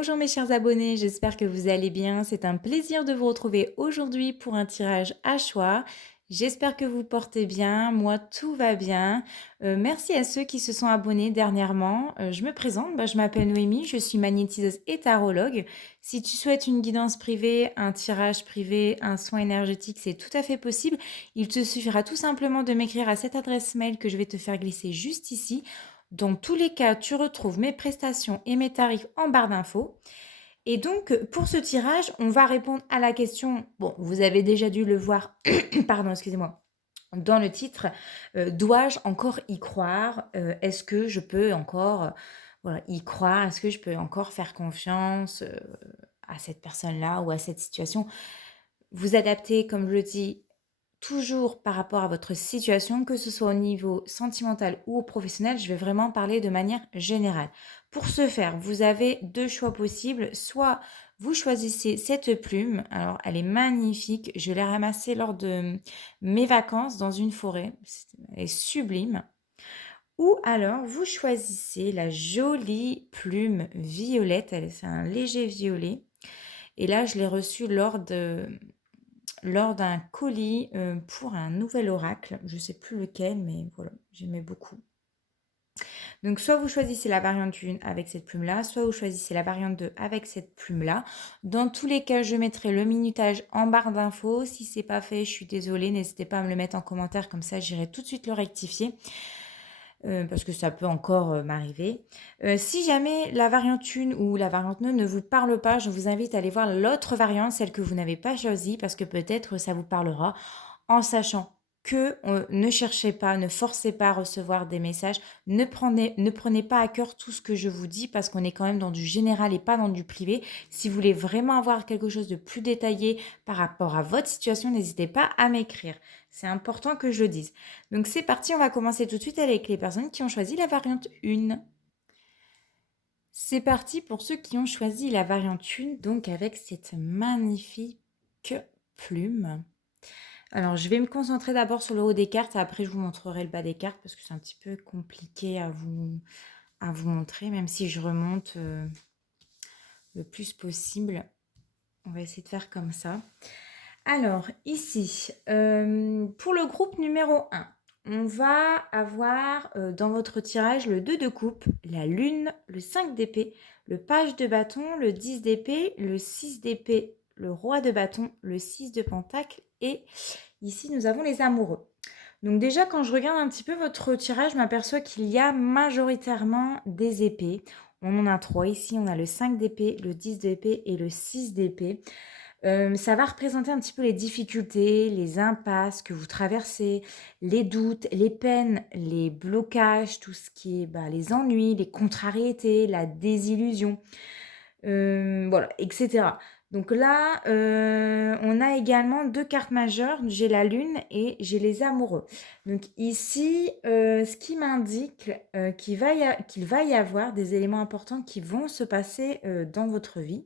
Bonjour mes chers abonnés, j'espère que vous allez bien. C'est un plaisir de vous retrouver aujourd'hui pour un tirage à choix. J'espère que vous portez bien. Moi, tout va bien. Merci à ceux qui se sont abonnés dernièrement. Je me présente, je m'appelle Noémie, je suis magnétiseuse et tarologue. Si tu souhaites une guidance privée, un tirage privé, un soin énergétique, c'est tout à fait possible. Il te suffira tout simplement de m'écrire à cette adresse mail que je vais te faire glisser juste ici. Dans tous les cas, tu retrouves mes prestations et mes tarifs en barre d'infos. Et donc, pour ce tirage, on va répondre à la question, bon, vous avez déjà dû le voir, pardon, excusez-moi, dans le titre, dois-je encore y croire? Est-ce que je peux encore voilà, y croire? Est-ce que je peux encore faire confiance à cette personne-là ou à cette situation? Vous adaptez, comme je le dis, toujours par rapport à votre situation, que ce soit au niveau sentimental ou au professionnel, je vais vraiment parler de manière générale. Pour ce faire, vous avez deux choix possibles. Soit vous choisissez cette plume, alors elle est magnifique, je l'ai ramassée lors de mes vacances dans une forêt, elle est sublime. Ou alors vous choisissez la jolie plume violette, c'est un léger violet. Et là, je l'ai reçue lors d'un colis pour un nouvel oracle. Je ne sais plus lequel, mais voilà, j'aimais beaucoup. Donc, soit vous choisissez la variante 1 avec cette plume-là, soit vous choisissez la variante 2 avec cette plume-là. Dans tous les cas, je mettrai le minutage en barre d'infos. Si ce n'est pas fait, je suis désolée. N'hésitez pas à me le mettre en commentaire, comme ça, j'irai tout de suite le rectifier. Parce que ça peut encore m'arriver. Si jamais la variante 1 ou la variante 2 ne vous parle pas, je vous invite à aller voir l'autre variante, celle que vous n'avez pas choisie, parce que peut-être ça vous parlera, en sachant que ne cherchez pas, ne forcez pas à recevoir des messages, ne prenez pas à cœur tout ce que je vous dis, parce qu'on est quand même dans du général et pas dans du privé. Si vous voulez vraiment avoir quelque chose de plus détaillé par rapport à votre situation, n'hésitez pas à m'écrire. C'est important que je le dise. Donc c'est parti, on va commencer tout de suite avec les personnes qui ont choisi la variante 1. C'est parti pour ceux qui ont choisi la variante 1, donc avec cette magnifique plume. Alors je vais me concentrer d'abord sur le haut des cartes, après je vous montrerai le bas des cartes parce que c'est un petit peu compliqué à vous montrer, même si je remonte le plus possible. On va essayer de faire comme ça. Alors, ici, pour le groupe numéro 1, on va avoir dans votre tirage le 2 de coupe, la lune, le 5 d'épée, le page de bâton, le 10 d'épée, le 6 d'épée, le roi de bâton, le 6 de pentacle et ici nous avons les amoureux. Donc déjà, quand je regarde un petit peu votre tirage, je m'aperçois qu'il y a majoritairement des épées. On en a 3 ici, on a le 5 d'épée, le 10 d'épée et le 6 d'épée. Ça va représenter un petit peu les difficultés, les impasses que vous traversez, les doutes, les peines, les blocages, tout ce qui est les ennuis, les contrariétés, la désillusion, voilà, etc. Donc là, on a également 2 cartes majeures. J'ai la lune et j'ai les amoureux. Donc ici, ce qui m'indique qu'il va y avoir des éléments importants qui vont se passer dans votre vie.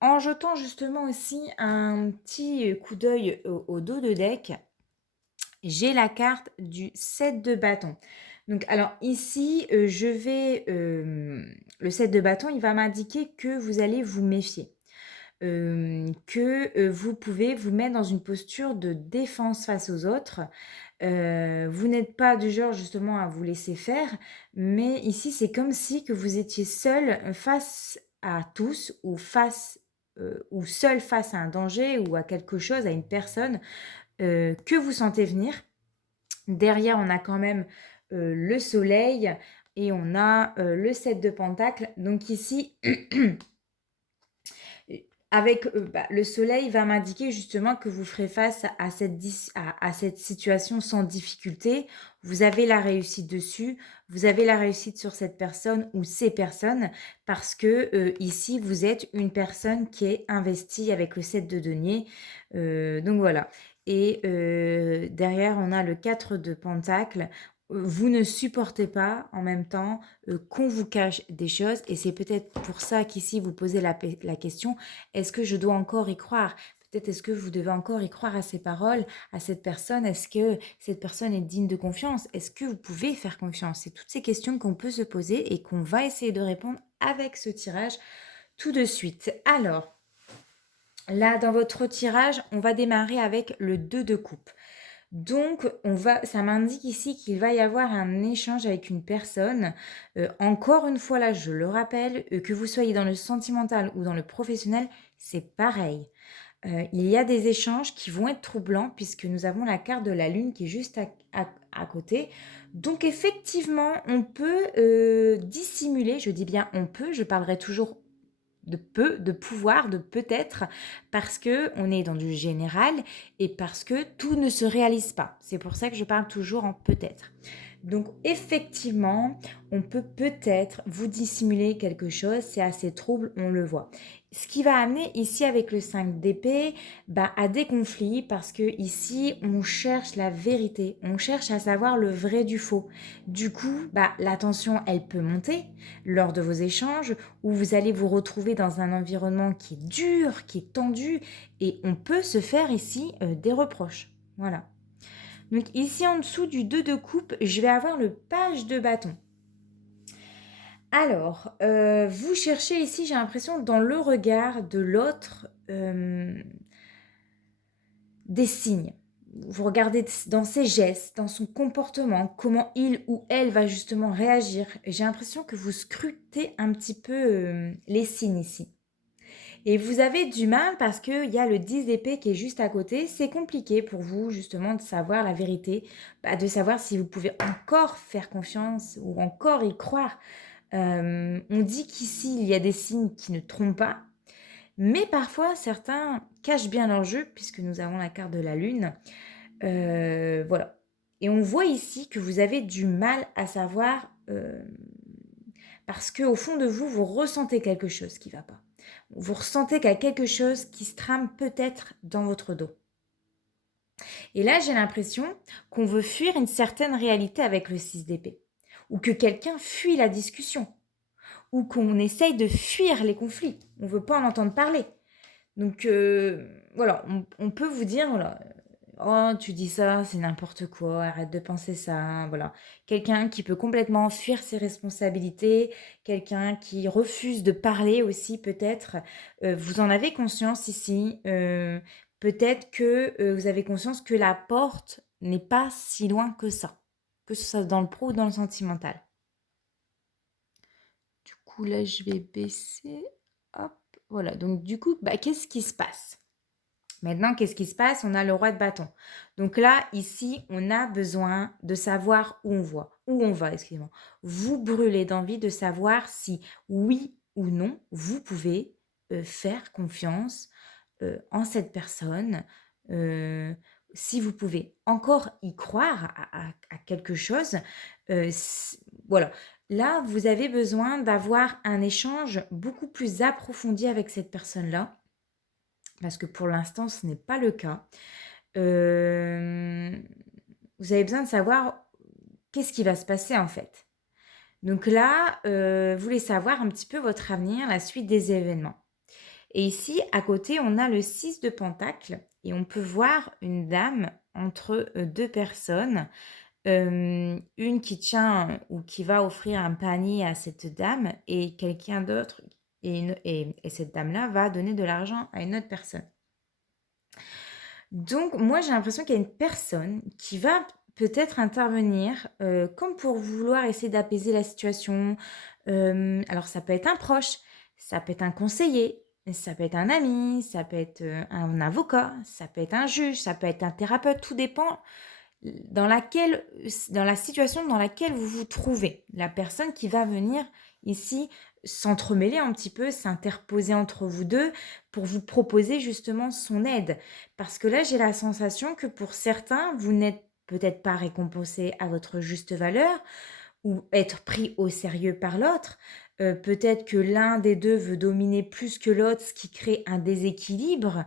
En jetant justement aussi un petit coup d'œil au dos de deck, j'ai la carte du 7 de bâton. Donc alors ici, le 7 de bâton, il va m'indiquer que vous allez vous méfier. Que vous pouvez vous mettre dans une posture de défense face aux autres. Vous n'êtes pas du genre justement à vous laisser faire, mais ici c'est comme si que vous étiez seul face à tous ou seul face à un danger ou à quelque chose, à une personne que vous sentez venir. Derrière, on a quand même le soleil et on a le 7 de pentacle. Donc ici, avec le soleil va m'indiquer justement que vous ferez face à cette situation sans difficulté. Vous avez la réussite dessus, vous avez la réussite sur cette personne ou ces personnes parce que ici, vous êtes une personne qui est investie avec le 7 de denier. Donc voilà. Et derrière, on a le 4 de pentacle. Vous ne supportez pas en même temps qu'on vous cache des choses et c'est peut-être pour ça qu'ici vous posez la question, est-ce que je dois encore y croire? Peut-être est-ce que vous devez encore y croire à ces paroles, à cette personne? Est-ce que cette personne est digne de confiance? Est-ce que vous pouvez faire confiance? C'est toutes ces questions qu'on peut se poser et qu'on va essayer de répondre avec ce tirage tout de suite. Alors, là, dans votre tirage, on va démarrer avec le 2 de coupe. Donc, ça m'indique ici qu'il va y avoir un échange avec une personne. Encore une fois, là, je le rappelle, que vous soyez dans le sentimental ou dans le professionnel, c'est pareil. Il y a des échanges qui vont être troublants puisque nous avons la carte de la lune qui est juste à côté. Donc effectivement, on peut dissimuler, je dis bien on peut, je parlerai toujours de peu, de pouvoir, de peut-être, parce que on est dans du général et parce que tout ne se réalise pas. C'est pour ça que je parle toujours en peut-être. Donc effectivement, on peut peut-être vous dissimuler quelque chose, c'est assez trouble, on le voit. Ce qui va amener ici avec le 5 d'épée à des conflits parce que ici on cherche la vérité, on cherche à savoir le vrai du faux. Du coup, la tension elle peut monter lors de vos échanges où vous allez vous retrouver dans un environnement qui est dur, qui est tendu et on peut se faire ici des reproches. Voilà. Donc ici en dessous du 2 de coupe, je vais avoir le page de bâton. Alors, vous cherchez ici, j'ai l'impression, dans le regard de l'autre, des signes. Vous regardez dans ses gestes, dans son comportement, comment il ou elle va justement réagir. J'ai l'impression que vous scrutez un petit peu les signes ici. Et vous avez du mal parce qu'il y a le 10 d'épée qui est juste à côté. C'est compliqué pour vous justement de savoir la vérité, de savoir si vous pouvez encore faire confiance ou encore y croire. On dit qu'ici, il y a des signes qui ne trompent pas, mais parfois, certains cachent bien leur jeu puisque nous avons la carte de la lune. Voilà. Et on voit ici que vous avez du mal à savoir parce qu'au fond de vous, vous ressentez quelque chose qui ne va pas. Vous ressentez qu'il y a quelque chose qui se trame peut-être dans votre dos. Et là, j'ai l'impression qu'on veut fuir une certaine réalité avec le 6 d'épée. Ou que quelqu'un fuit la discussion. Ou qu'on essaye de fuir les conflits. On ne veut pas en entendre parler. Donc, voilà, on peut vous dire, voilà, oh, tu dis ça, c'est n'importe quoi, arrête de penser ça, voilà. Quelqu'un qui peut complètement fuir ses responsabilités, quelqu'un qui refuse de parler aussi peut-être. Vous en avez conscience ici. Peut-être que vous avez conscience que la porte n'est pas si loin que ça, que ce soit dans le pro ou dans le sentimental. Du coup, là, je vais baisser. Hop, voilà. Donc, du coup, qu'est-ce qui se passe? Maintenant, qu'est-ce qui se passe? On a le roi de bâton. Donc là, ici, on a besoin de savoir où on va, excusez-moi. Vous brûlez d'envie de savoir si oui ou non, vous pouvez faire confiance en cette personne, si vous pouvez encore y croire à quelque chose. Voilà. Là, vous avez besoin d'avoir un échange beaucoup plus approfondi avec cette personne-là parce que pour l'instant, ce n'est pas le cas. Vous avez besoin de savoir qu'est-ce qui va se passer en fait. Donc là, vous voulez savoir un petit peu votre avenir, la suite des événements. Et ici, à côté, on a le 6 de Pentacle et on peut voir une dame entre deux personnes. Une qui tient ou qui va offrir un panier à cette dame et quelqu'un d'autre, et cette dame-là va donner de l'argent à une autre personne. Donc, moi, j'ai l'impression qu'il y a une personne qui va peut-être intervenir comme pour vouloir essayer d'apaiser la situation. Alors, ça peut être un proche, ça peut être un conseiller, ça peut être un ami, ça peut être un avocat, ça peut être un juge, ça peut être un thérapeute, tout dépend dans la situation dans laquelle vous vous trouvez. La personne qui va venir ici s'entremêler un petit peu, s'interposer entre vous deux pour vous proposer justement son aide. Parce que là, j'ai la sensation que pour certains, vous n'êtes peut-être pas récompensé à votre juste valeur ou être pris au sérieux par l'autre. Peut-être que l'un des deux veut dominer plus que l'autre, ce qui crée un déséquilibre.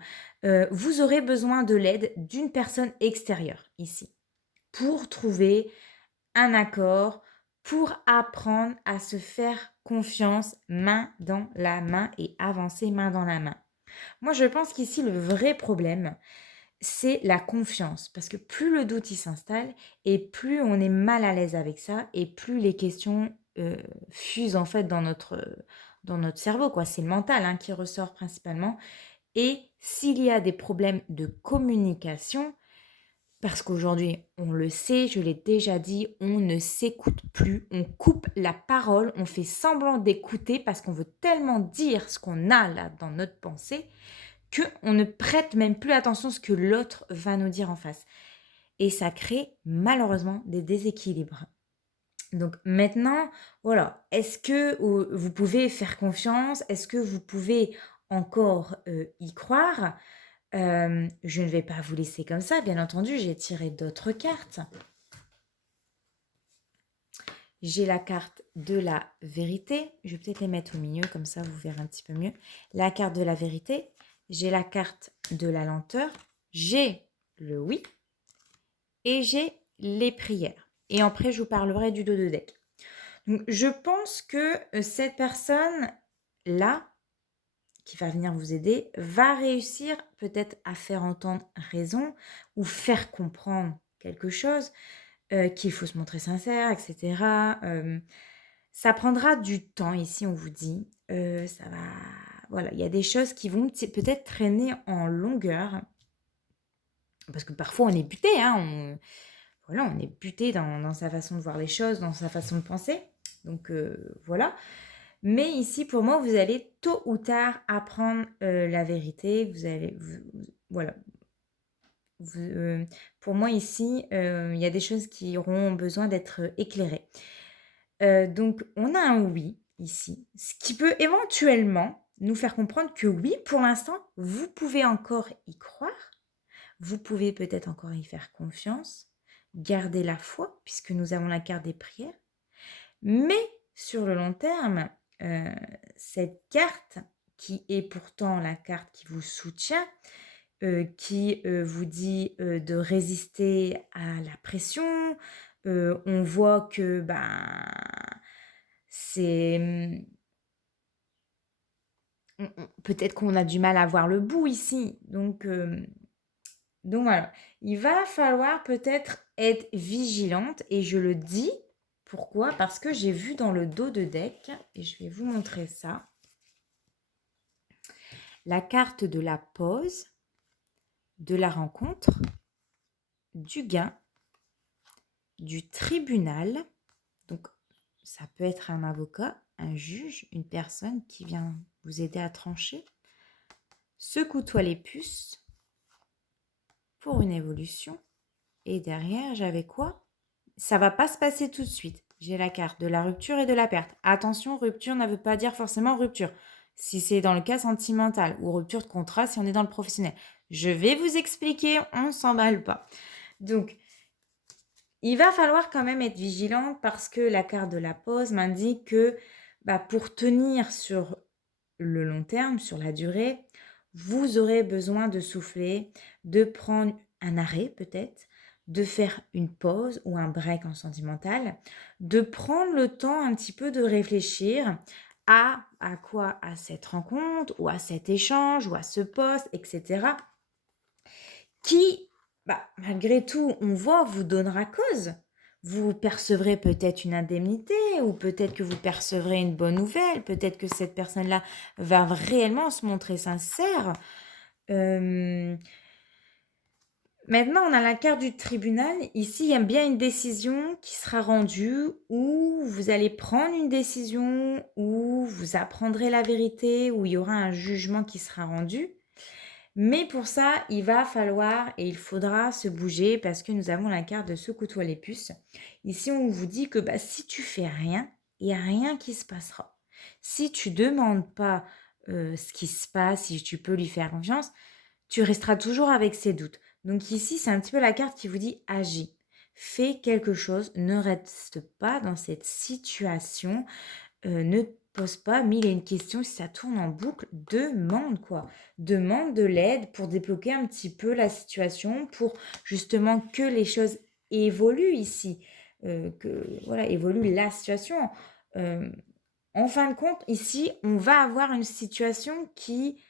Vous aurez besoin de l'aide d'une personne extérieure ici pour trouver un accord, pour apprendre à se faire confiance main dans la main et avancer main dans la main. Moi, je pense qu'ici, le vrai problème, c'est la confiance. Parce que plus le doute il s'installe et plus on est mal à l'aise avec ça et plus les questions fusent en fait dans notre cerveau, quoi. C'est le mental hein, qui ressort principalement. Et s'il y a des problèmes de communication, parce qu'aujourd'hui, on le sait, je l'ai déjà dit, on ne s'écoute plus, on coupe la parole, on fait semblant d'écouter parce qu'on veut tellement dire ce qu'on a là dans notre pensée qu'on ne prête même plus attention à ce que l'autre va nous dire en face. Et ça crée malheureusement des déséquilibres. Donc maintenant, voilà, est-ce que vous pouvez faire confiance? Est-ce que vous pouvez encore y croire? Je ne vais pas vous laisser comme ça, bien entendu, j'ai tiré d'autres cartes. J'ai la carte de la vérité. Je vais peut-être les mettre au milieu, comme ça vous verrez un petit peu mieux. La carte de la vérité. J'ai la carte de la lenteur. J'ai le oui. Et j'ai les prières. Et après, je vous parlerai du dos de deck. Donc, je pense que cette personne-là, qui va venir vous aider, va réussir peut-être à faire entendre raison ou faire comprendre quelque chose, qu'il faut se montrer sincère, etc. Ça prendra du temps ici, on vous dit. Ça va... Voilà, il y a des choses qui vont peut-être traîner en longueur. Parce que parfois, on est buté, hein, voilà, on est buté dans sa façon de voir les choses, dans sa façon de penser. Donc, voilà. Mais ici, pour moi, vous allez tôt ou tard apprendre la vérité. Vous allez... voilà. Pour moi, ici, il y a des choses qui auront besoin d'être éclairées. Donc, on a un oui ici, ce qui peut éventuellement nous faire comprendre que oui, pour l'instant, vous pouvez encore y croire. Vous pouvez peut-être encore y faire confiance, garder la foi, puisque nous avons la carte des prières. Mais sur le long terme, cette carte, qui est pourtant la carte qui vous soutient, qui vous dit de résister à la pression, on voit que c'est... peut-être qu'on a du mal à voir le bout ici. Donc voilà, il va falloir peut-être être vigilante et je le dis, pourquoi? Parce que j'ai vu dans le dos de deck, et je vais vous montrer ça, la carte de la pause, de la rencontre, du gain, du tribunal. Donc ça peut être un avocat, un juge, une personne qui vient vous aider à trancher. Secoue-toi les puces pour une évolution. Et derrière, j'avais quoi? Ça va pas se passer tout de suite. J'ai la carte de la rupture et de la perte. Attention, rupture ne veut pas dire forcément rupture. Si c'est dans le cas sentimental ou rupture de contrat si on est dans le professionnel. Je vais vous expliquer, on ne s'emballe pas. Donc, il va falloir quand même être vigilante parce que la carte de la pause m'indique que pour tenir sur le long terme, sur la durée, vous aurez besoin de souffler, de prendre un arrêt peut-être, de faire une pause ou un break en sentimental, de prendre le temps un petit peu de réfléchir à quoi? À cette rencontre ou à cet échange ou à ce poste, etc. qui, malgré tout, on voit, vous donnera cause. Vous percevrez peut-être une indemnité ou peut-être que vous percevrez une bonne nouvelle. Peut-être que cette personne-là va réellement se montrer sincère. Maintenant, on a la carte du tribunal. Ici, il y a bien une décision qui sera rendue où vous allez prendre une décision, où vous apprendrez la vérité, où il y aura un jugement qui sera rendu. Mais pour ça, il va falloir et il faudra se bouger parce que nous avons la carte de secoue-toi les puces. Ici, on vous dit que si tu fais rien, il n'y a rien qui se passera. Si tu demandes pas ce qui se passe, si tu peux lui faire confiance, tu resteras toujours avec ses doutes. Donc ici, c'est un petit peu la carte qui vous dit agis. Fais quelque chose, ne reste pas dans cette situation, ne pose pas mille et une questions. Si ça tourne en boucle, demande quoi. Demande de l'aide pour débloquer un petit peu la situation, pour justement que les choses évoluent ici, évolue la situation. En fin de compte, ici, on va avoir une situation qui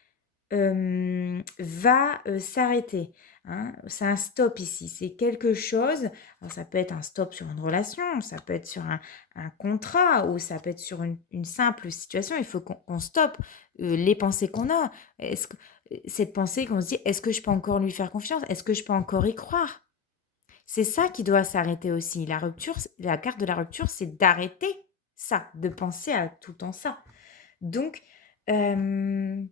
va, s'arrêter, hein. C'est un stop ici, c'est quelque chose, alors ça peut être un stop sur une relation, ça peut être sur un contrat ou ça peut être sur une simple situation. Il faut qu'on stoppe, les pensées qu'on a. Est-ce que cette pensée qu'on se dit: «Est-ce que je peux encore lui faire confiance? Est-ce que je peux encore y croire?» C'est ça qui doit s'arrêter aussi. La rupture, la carte de la rupture, c'est d'arrêter ça, de penser à tout le temps ça. Donc, hem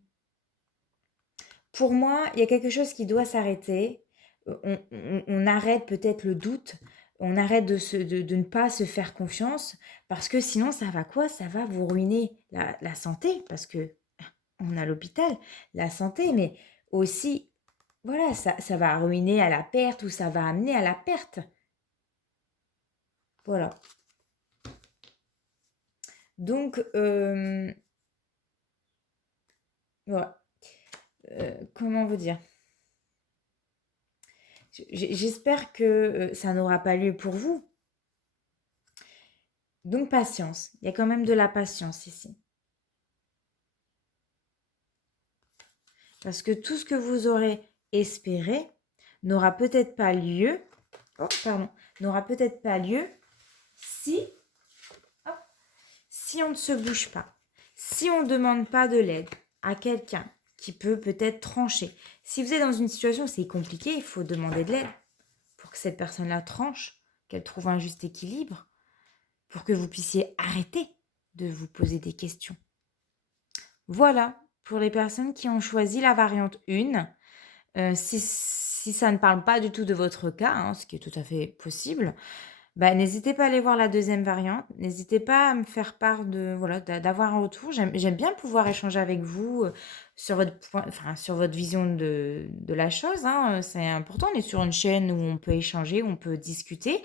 pour moi, il y a quelque chose qui doit s'arrêter. On arrête peut-être le doute, on arrête de ne pas se faire confiance parce que sinon ça va quoi? Ça va vous ruiner la santé parce que on a l'hôpital, la santé, mais aussi, voilà, ça va ruiner à la perte ou ça va amener à la perte. Voilà. Donc, voilà, comment vous dire? J'espère que, ça n'aura pas lieu pour vous. Donc patience, il y a quand même de la patience ici. Parce que tout ce que vous aurez espéré n'aura peut-être pas lieu, oh pardon, n'aura peut-être pas lieu si, hop, si on ne se bouge pas, si on ne demande pas de l'aide à quelqu'un qui peut peut-être trancher. Si vous êtes dans une situation où c'est compliqué, il faut demander de l'aide pour que cette personne-là tranche, qu'elle trouve un juste équilibre, pour que vous puissiez arrêter de vous poser des questions. Voilà, pour les personnes qui ont choisi la variante 1, si ça ne parle pas du tout de votre cas, hein, ce qui est tout à fait possible, bah, n'hésitez pas à aller voir la deuxième variante. N'hésitez pas à me faire part de voilà, d'avoir un retour. J'aime bien pouvoir échanger avec vous, sur votre point enfin, sur votre vision de la chose, hein, c'est important. On est sur une chaîne où on peut échanger, où on peut discuter.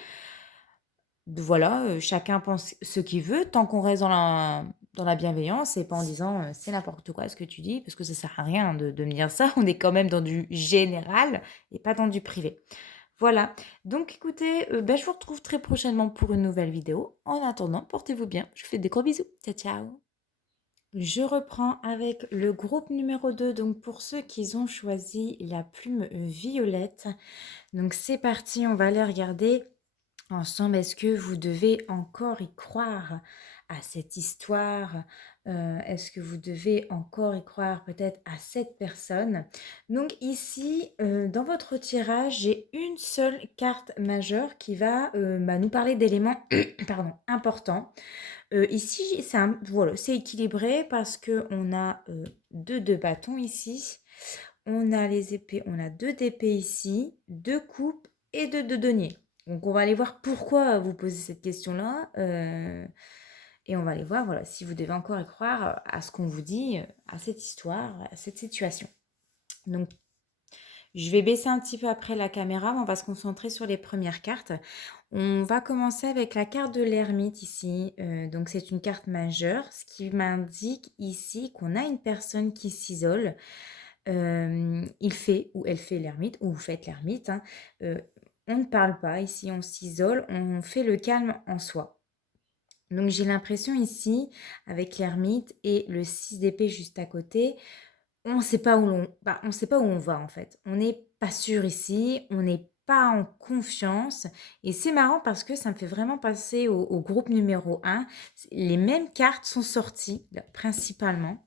Voilà, chacun pense ce qu'il veut tant qu'on reste dans la bienveillance et pas en disant, «C'est n'importe quoi ce que tu dis», parce que ça sert à rien de me dire ça. On est quand même dans du général et pas dans du privé. Voilà, donc écoutez, bah, je vous retrouve très prochainement pour une nouvelle vidéo. En attendant, portez-vous bien. Je vous fais des gros bisous. Ciao, ciao. Je reprends avec le groupe numéro 2. Donc pour ceux qui ont choisi la plume, violette. Donc c'est parti, on va aller regarder ensemble. Est-ce que vous devez encore y croire à cette histoire? Est-ce que vous devez encore y croire peut-être à cette personne? Donc ici, dans votre tirage, j'ai une seule carte majeure qui va, bah, nous parler d'éléments pardon, importants. Ici, voilà, c'est équilibré parce qu'on a, 2 bâtons ici. On a les épées, on a 2 d'épée ici, 2 coupes et 2 de denier. Donc on va aller voir pourquoi vous posez cette question-là, et on va aller voir, voilà, si vous devez encore y croire, à ce qu'on vous dit, à cette histoire, à cette situation. Donc je vais baisser un petit peu après la caméra, mais on va se concentrer sur les premières cartes. On va commencer avec la carte de l'ermite ici, donc c'est une carte majeure, ce qui m'indique ici qu'on a une personne qui s'isole. Il fait ou elle fait l'ermite ou vous faites l'ermite, hein. On ne parle pas ici, on s'isole, on fait le calme en soi. Donc j'ai l'impression ici, avec l'ermite et le 6 d'épée juste à côté, on sait pas où on sait pas où on va en fait. On n'est pas sûr ici, on n'est pas en confiance et c'est marrant parce que ça me fait vraiment penser au groupe numéro 1. Les mêmes cartes sont sorties, là, principalement.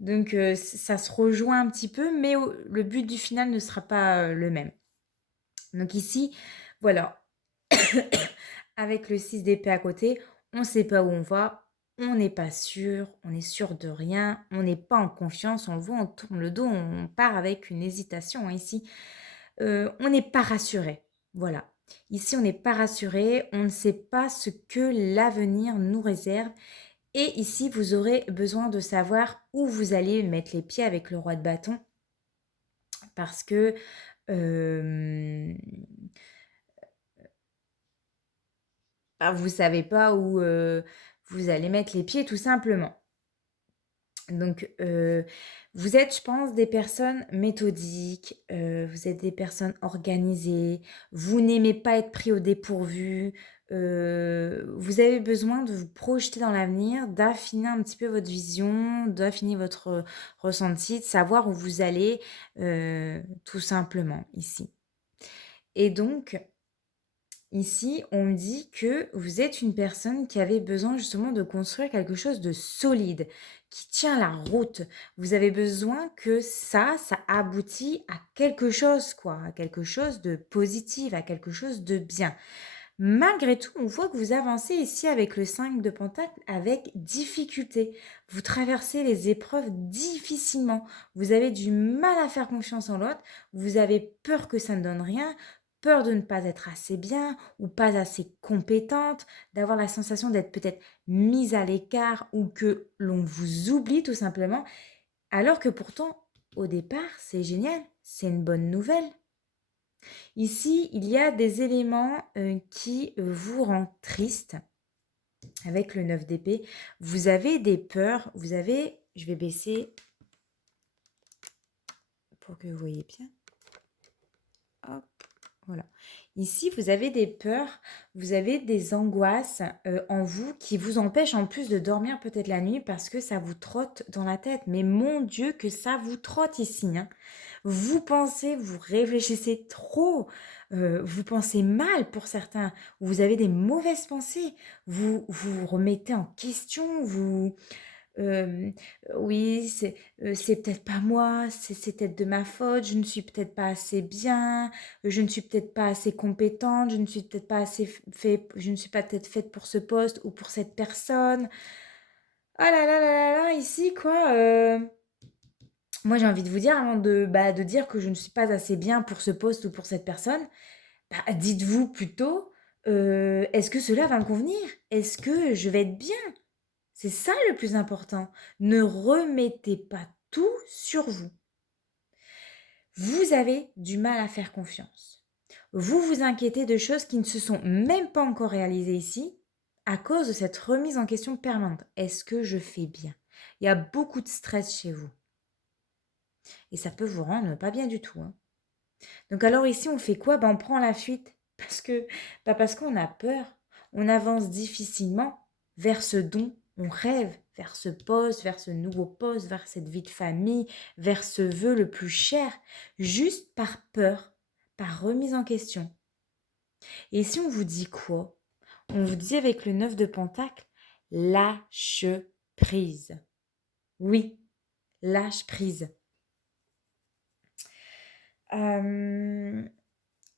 Donc ça se rejoint un petit peu, mais le but du final ne sera pas, le même. Donc ici, voilà, avec le 6 d'épée à côté, on ne sait pas où on va, on n'est pas sûr, on est sûr de rien, on n'est pas en confiance, on le voit, on tourne le dos, on part avec une hésitation, hein, ici. On n'est pas rassuré, voilà. Ici, on n'est pas rassuré, on ne sait pas ce que l'avenir nous réserve et ici, vous aurez besoin de savoir où vous allez mettre les pieds avec le roi de bâton parce que, hem, bah, vous savez pas où, vous allez mettre les pieds tout simplement. Donc, vous êtes, je pense, des personnes méthodiques, vous êtes des personnes organisées, vous n'aimez pas être pris au dépourvu, vous avez besoin de vous projeter dans l'avenir, d'affiner un petit peu votre vision, d'affiner votre ressenti, de savoir où vous allez, tout simplement ici. Et donc ici, on me dit que vous êtes une personne qui avait besoin justement de construire quelque chose de solide, qui tient la route. Vous avez besoin que ça aboutit à quelque chose, quoi, à quelque chose de positif, à quelque chose de bien. Malgré tout, on voit que vous avancez ici avec le 5 de Pentacle avec difficulté. Vous traversez les épreuves difficilement. Vous avez du mal à faire confiance en l'autre. Vous avez peur que ça ne donne rien, peur de ne pas être assez bien ou pas assez compétente, d'avoir la sensation d'être peut-être mise à l'écart ou que l'on vous oublie tout simplement. Alors que pourtant, au départ, c'est génial, c'est une bonne nouvelle. Ici, il y a des éléments qui vous rendent triste avec le 9 d'épée. Vous avez des peurs, vous avez, je vais baisser pour que vous voyez bien. Hop, voilà. Ici, vous avez des peurs, vous avez des angoisses en vous qui vous empêchent en plus de dormir peut-être la nuit parce que ça vous trotte dans la tête. Mais mon Dieu, que ça vous trotte ici, hein. Vous pensez, vous réfléchissez trop, vous pensez mal pour certains, vous avez des mauvaises pensées, vous vous remettez en question, vous, hem, oui, c'est peut-être pas moi, c'est peut-être de ma faute, je ne suis peut-être pas assez bien, je ne suis peut-être pas assez compétente, je ne suis peut-être pas assez je ne suis pas peut-être faite pour ce poste ou pour cette personne. Ah là là là là là, ici quoi, moi, j'ai envie de vous dire, avant de dire que je ne suis pas assez bien pour ce poste ou pour cette personne, dites-vous plutôt, «Est-ce que cela va me convenir? Est-ce que je vais être bien?» C'est ça le plus important. Ne remettez pas tout sur vous. Vous avez du mal à faire confiance. Vous vous inquiétez de choses qui ne se sont même pas encore réalisées ici à cause de cette remise en question permanente. Est-ce que je fais bien? Il y a beaucoup de stress chez vous et ça peut vous rendre pas bien du tout, hein. Donc alors ici, on fait quoi? On prend la fuite parce qu'on a peur. On avance difficilement vers ce dont on rêve, vers ce poste, vers ce nouveau poste, vers cette vie de famille, vers ce vœu le plus cher, juste par peur, par remise en question. Et si on vous dit quoi? On vous dit avec le 9 de Pentacle, lâche prise. Oui, lâche prise.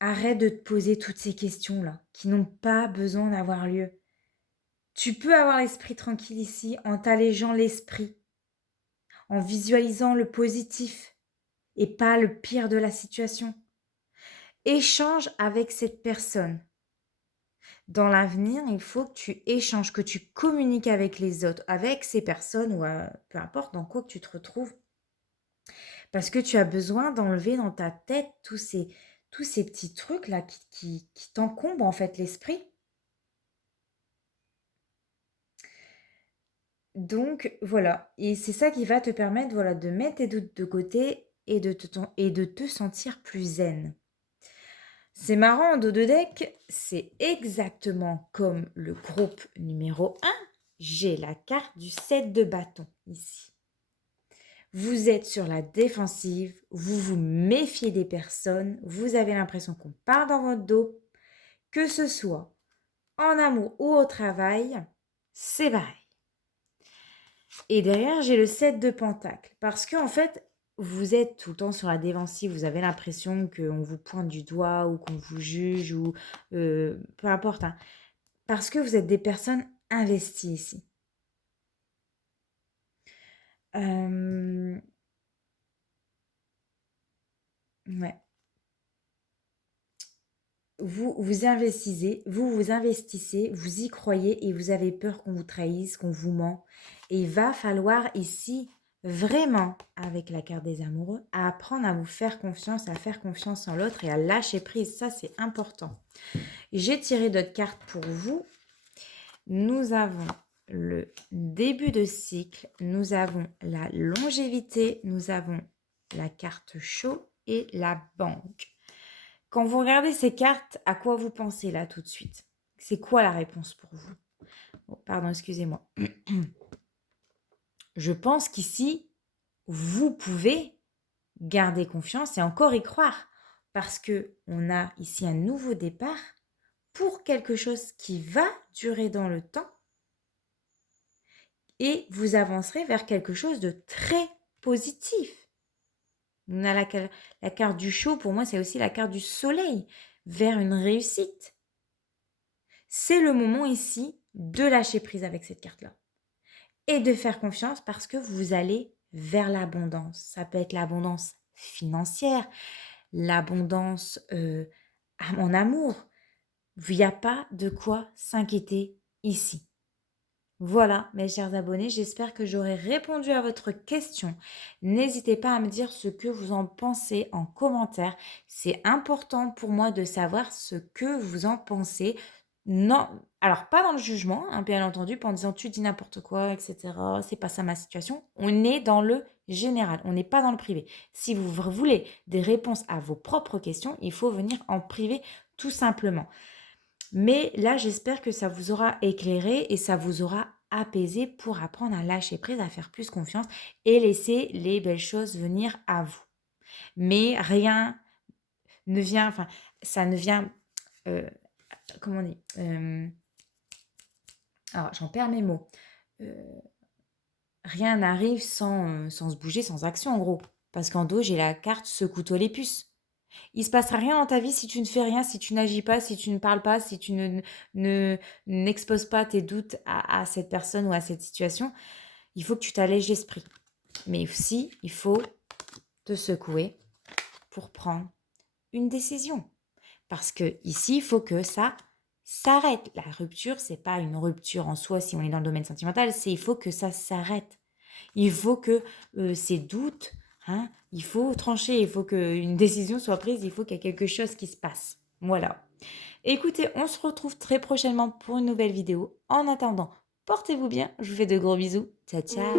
Arrête de te poser toutes ces questions-là, qui n'ont pas besoin d'avoir lieu. Tu peux avoir l'esprit tranquille ici en t'allégeant l'esprit, en visualisant le positif et pas le pire de la situation. Échange avec cette personne. Dans l'avenir, il faut que tu échanges, que tu communiques avec les autres, avec ces personnes ou peu importe dans quoi que tu te retrouves. Parce que tu as besoin d'enlever dans ta tête tous ces petits trucs-là qui t'encombrent en fait l'esprit. Donc voilà, et c'est ça qui va te permettre voilà, de mettre tes doutes de côté et de te sentir plus zen. C'est marrant, en dos de deck, c'est exactement comme le groupe numéro 1. J'ai la carte du 7 de bâton ici. Vous êtes sur la défensive, vous vous méfiez des personnes, vous avez l'impression qu'on parle dans votre dos, que ce soit en amour ou au travail, c'est pareil. Et derrière, j'ai le 7 de pentacle. Parce que en fait, vous êtes tout le temps sur la défensive. Vous avez l'impression qu'on vous pointe du doigt ou qu'on vous juge ou peu importe, hein. Parce que vous êtes des personnes investies ici. Ouais. Vous investissez, vous investissez, vous y croyez et vous avez peur qu'on vous trahisse, qu'on vous ment. Et il va falloir ici, vraiment, avec la carte des amoureux, à apprendre à vous faire confiance, à faire confiance en l'autre et à lâcher prise. Ça, c'est important. J'ai tiré d'autres cartes pour vous. Nous avons le début de cycle, nous avons la longévité, nous avons la carte chaud et la banque. Quand vous regardez ces cartes, à quoi vous pensez là tout de suite? C'est quoi la réponse pour vous? Oh, pardon, excusez-moi. Je pense qu'ici, vous pouvez garder confiance et encore y croire parce que on a ici un nouveau départ pour quelque chose qui va durer dans le temps et vous avancerez vers quelque chose de très positif. On a la carte du show, pour moi, c'est aussi la carte du soleil vers une réussite. C'est le moment ici de lâcher prise avec cette carte-là et de faire confiance parce que vous allez vers l'abondance. Ça peut être l'abondance financière, l'abondance en amour. Il n'y a pas de quoi s'inquiéter ici. Voilà, mes chers abonnés, j'espère que j'aurai répondu à votre question. N'hésitez pas à me dire ce que vous en pensez en commentaire. C'est important pour moi de savoir ce que vous en pensez. Non, alors pas dans le jugement, hein, bien entendu, pas en disant tu dis n'importe quoi, etc. C'est pas ça ma situation. On est dans le général, on n'est pas dans le privé. Si vous voulez des réponses à vos propres questions, il faut venir en privé tout simplement. Mais là, j'espère que ça vous aura éclairé et ça vous aura apaisé pour apprendre à lâcher prise, à faire plus confiance et laisser les belles choses venir à vous. Mais rien ne vient, enfin, ça ne vient, comment on dit, alors j'en perds mes mots. Rien n'arrive sans se bouger, sans action en gros. Parce qu'en dos, j'ai la carte ce couteau les puces. Il se passera rien dans ta vie si tu ne fais rien, si tu n'agis pas, si tu ne parles pas, si tu n'exposes pas tes doutes à cette personne ou à cette situation. Il faut que tu t'allèges l'esprit. Mais aussi, il faut te secouer pour prendre une décision. Parce que ici, il faut que ça s'arrête. La rupture, c'est pas une rupture en soi si on est dans le domaine sentimental, c'est il faut que ça s'arrête. Il faut que ces doutes, hein, il faut trancher, il faut qu'une décision soit prise, il faut qu'il y ait quelque chose qui se passe. Voilà. Écoutez, on se retrouve très prochainement pour une nouvelle vidéo. En attendant, portez-vous bien, je vous fais de gros bisous. Ciao, ciao.